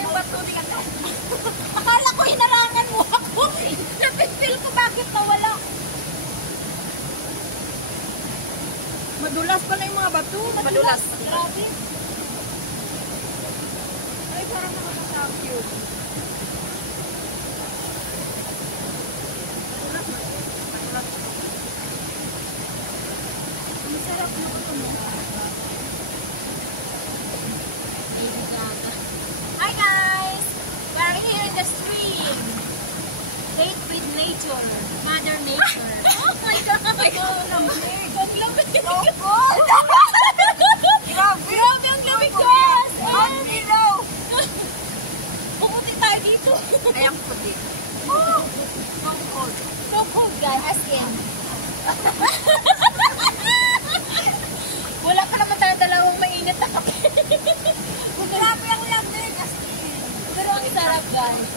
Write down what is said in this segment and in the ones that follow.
yung bato ni Kanda. Akala ko hinarangan mo ako. Napipil ko bakit nawala. Madulas pala yung mga bato. Madulas. Grabe. Ay, parang nakakasakyo. Madulas. Masarap na ito, no? Hi guys! We are here in the stream. Date with nature. Mother Nature. Oh my God! Ang lamig! Ang lamig! So cold! Grabe ang lamig, guys! Ang ilaw! Pumunti tayo dito. Ay, ang puti. Oh, so cold. So cold, guys. As in. Wala pa naman tayo dalawang mainit na kape. Grabe ang lamig. As in. Pero ang sarap, guys.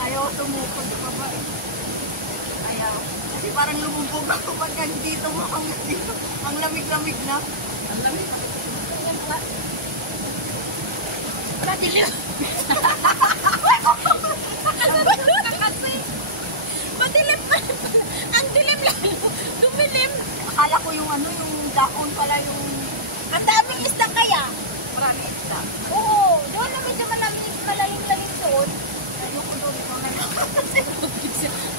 Ayaw tumukod pa ba eh. Ayaw. Kasi parang lumubog ako pag dito mo hanggang dito. Ang lamig-lamig na. Ang lamig. Madilim. Madilim pa. Ang dilim lalo. Dumilim. Akala ko yung ano, yung dahon pala yung Ang daming isda kaya. marami isda. Oo. Doon na medyo malalim-lalim doon. Ayoko doon ito na lang.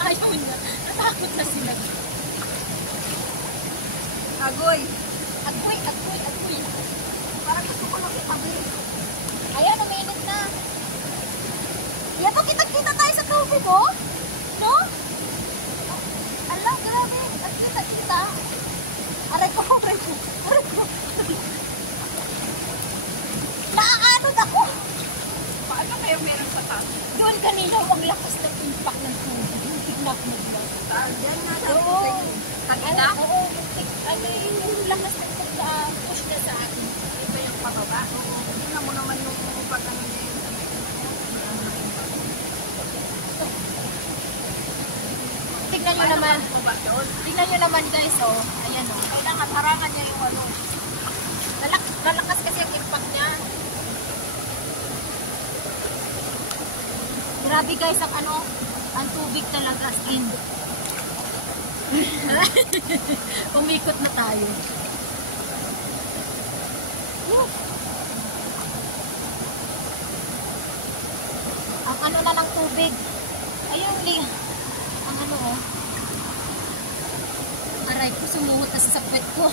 Ayaw niya. Natakot na sila. Agoy. Agoy. Parang gusto ko lang itabi. Ayan, uminit na. Yan to, kita-kita tayo sa tubig, oh. No? Ala, grabe. At kita-kita. Aray ko. Naaanod ako. Paano kayo meron sa taas? Doon kanina, ang lakas ng impact ng tubig. Yung tignak mo. Yan nga. Oo. Kanina? Oo. Yung lakas ng push na sa akin. Ito yung pababa. Oo. Tingnan mo naman yung pag-ano niya yun. Tignan nyo naman. Tignan nyo naman, guys, oh. Ayan, oh. Kailangan harangan niya yung ano. Lalakas kasi ang impact niya. Grabe, guys, ang ano, ang tubig talaga as in. Umikot na tayo. Ang ano na ng tubig. Ayun, ang ano, oh. Aray ko, sumuhot na sa puwet ko.